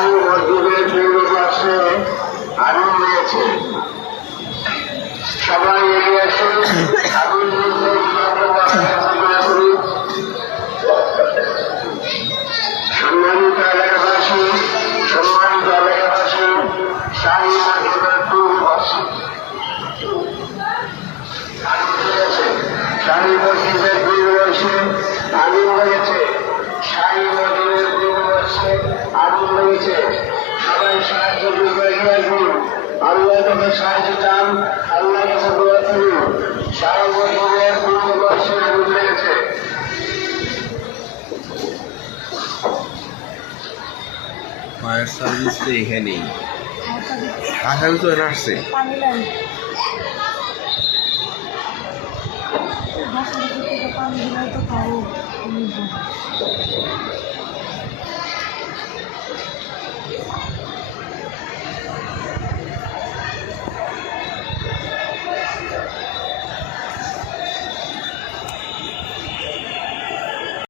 শাহী মসজিদের পূর্বপাশে আগুন লেগেছে। সবাই এগিয়ে আসুন, আগুন সম্মানিত এলাকাবাসী, শাহী মসজিদের পূর্বপাশে শাহী মসজিদের পূর্বপাশে আগুন লেগেছে। শাহী মসজিদের পূর্বপাশে আগুন লেগেছে। সবাই সাহায্য করুন, আল্লাহ কাছে সাহায্য চান, আল্লাহ কাছে দোয়া করুন। শাহী মসজিদের পূর্বপাশে আগুন লেগেছে। ফায়ার সার্ভিস তো এখানেই আসামি তো আসছে। পানি দিলে তো পারো।